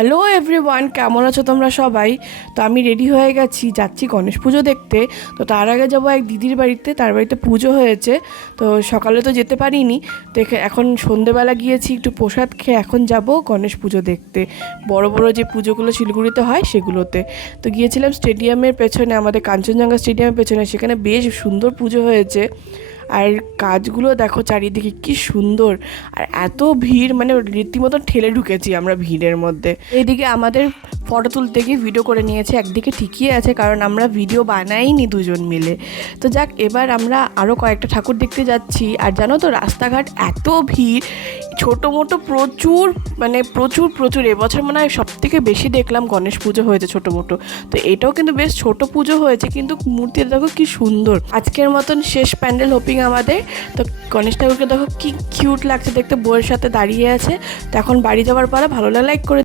Hello everyone, কেমন আছো তোমরা সবাই? তো আমি রেডি হয়ে গেছি, যাচ্ছি গণেশ পুজো দেখতে। তো তার আগে যাবো এক দিদির বাড়িতে, তার বাড়িতে পুজো হয়েছে। তো সকালে তো যেতে পারিনি, তো এখন সন্ধেবেলা গিয়েছি, একটু প্রসাদ খেয়ে এখন যাব গণেশ পুজো দেখতে। বড় বড় যে পুজোগুলো শিলিগুড়িতে হয় সেগুলোতে। তো গিয়েছিলাম স্টেডিয়ামের পেছনে, আমাদের কাঞ্চনজঙ্ঘা স্টেডিয়ামের পেছনে, সেখানে বেশ সুন্দর পুজো হয়েছে। আর কাজগুলো দেখো চারিদিকে কি সুন্দর, আর এত ভিড়, মানে রীতিমতো ঠেলে ঢুকেছি আমরা ভিড়ের মধ্যে। এইদিকে আমাদের ফটো তুলতে গিয়ে ভিডিও করে নিয়েছে, একদিকে ঠিকই আছে কারণ আমরা ভিডিও বানাইনি দুজন মিলে। তো যাক, এবার আমরা আরও কয়েকটা ঠাকুর দেখতে যাচ্ছি। আর জানো তো, রাস্তাঘাট এত ভিড়, ছোটো মোটো প্রচুর, মানে প্রচুর প্রচুর। এবছর মনে হয় সব থেকে বেশি দেখলাম গণেশ পুজো হয়েছে ছোটো মোটো। তো এটাও কিন্তু বেশ ছোট পুজো হয়েছে, কিন্তু মূর্তিটা দেখো কি সুন্দর। আজকের মতন শেষ প্যান্ডেল হোপিং আমাদের। তো গণেশ ঠাকুরকে দেখো কি কিউট লাগছে দেখতে, বউয়ের সাথে দাঁড়িয়ে আছে। তো এখন বাড়ি যাওয়ার পরে ভালো লাগে লাইক করে